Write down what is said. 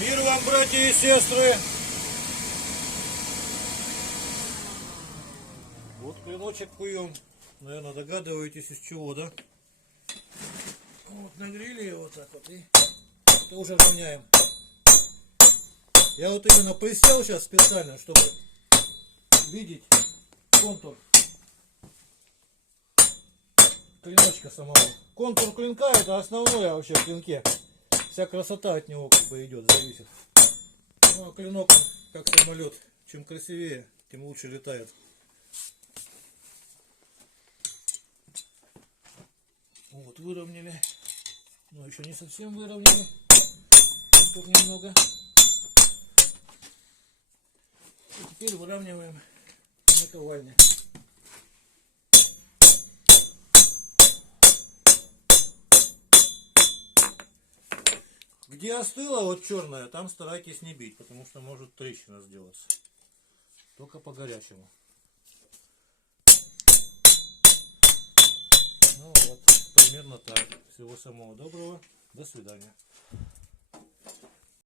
Мир вам, братья и сестры! Вот клиночек куем. Наверное, догадываетесь, из чего, да? Вот нагрели его вот так вот и уже равняем. Я вот именно присел сейчас специально, чтобы видеть контур клиночка самого. Контур клинка — это основное вообще в клинке. Вся красота от него как бы идет, зависит. Ну а клинок, как самолет, чем красивее, тем лучше летает. Вот, выровняли. Но еще не совсем выровняли. Тут немного. И теперь выравниваем наковальню. Где остыло вот черное, там старайтесь не бить, потому что может трещина сделаться. Только по горячему. Ну вот, примерно так. Всего самого доброго. До свидания.